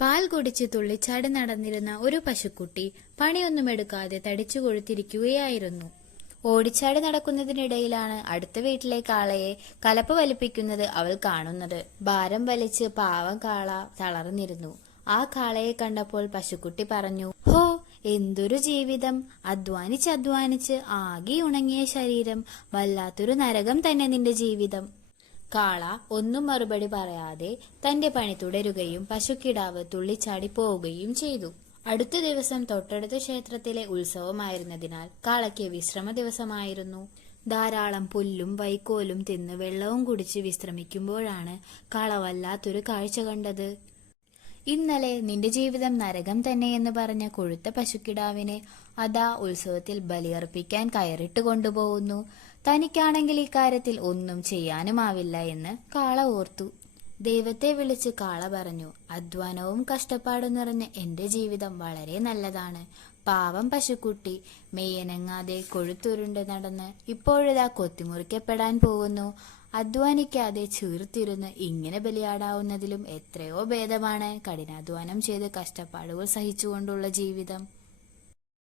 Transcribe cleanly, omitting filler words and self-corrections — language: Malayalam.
പാൽ കുടിച്ച് തുള്ളിച്ചാടി നടന്നിരുന്ന ഒരു പശുക്കുട്ടി പണിയൊന്നുമെടുക്കാതെ തടിച്ചു കൊഴുത്തിരിക്കുകയായിരുന്നു. ഓടിച്ചാടി നടക്കുന്നതിനിടയിലാണ് അടുത്ത വീട്ടിലെ കാളയെ കലപ്പ വലിപ്പിക്കുന്നത് അവൾ കാണുന്നത്. ഭാരം വലിച്ച് പാവം കാള തളർന്നിരുന്നു. ആ കാളയെ കണ്ടപ്പോൾ പശുക്കുട്ടി പറഞ്ഞു, ഹോ, എന്തൊരു ജീവിതം! അധ്വാനിച്ച് ആകെ ഉണങ്ങിയ ശരീരം. വല്ലാത്തൊരു നരകം തന്നെ നിന്റെ ജീവിതം. കാള ഒന്നും മറുപടി പറയാതെ തന്റെ പണി തുടരുകയും പശുക്കിടാവ് തുള്ളിച്ചാടി പോവുകയും ചെയ്തു. അടുത്ത ദിവസം തൊട്ടടുത്ത ക്ഷേത്രത്തിലെ ഉത്സവമായിരുന്നതിനാൽ കാളയ്ക്ക് വിശ്രമ ദിവസമായിരുന്നു. ധാരാളം പുല്ലും വൈക്കോലും തിന്ന് വെള്ളവും കുടിച്ച് വിശ്രമിക്കുമ്പോഴാണ് കാള വല്ലാത്തൊരു കാഴ്ച കണ്ടത്. ഇന്നലെ നിന്റെ ജീവിതം നരകം തന്നെയെന്ന് പറഞ്ഞ കൊഴുത്ത പശുക്കിടാവിനെ അതാ ഉത്സവത്തിൽ ബലിയർപ്പിക്കാൻ കയറിട്ട് കൊണ്ടുപോകുന്നു. തനിക്കാണെങ്കിൽ ഇക്കാര്യത്തിൽ ഒന്നും ചെയ്യാനുമാവില്ല എന്ന് കാള ഓർത്തു. ദൈവത്തെ വിളിച്ച് കാള പറഞ്ഞു, അധ്വാനവും കഷ്ടപ്പാടും നിറഞ്ഞ എന്റെ ജീവിതം വളരെ നല്ലതാണ്. പാവം പശുക്കുട്ടി മെയ്യനങ്ങാതെ കൊഴുത്തുരുണ്ട് നടന്ന് ഇപ്പോഴിതാ കൊത്തിമുറിക്കപ്പെടാൻ പോകുന്നു. അധ്വാനിക്കാതെ ചീർത്തിരുന്ന് ഇങ്ങനെ ബലിയാടാവുന്നതിലും എത്രയോ ഭേദമാണ് കഠിനാധ്വാനം ചെയ്ത് കഷ്ടപ്പാടുകൾ സഹിച്ചുകൊണ്ടുള്ള ജീവിതം.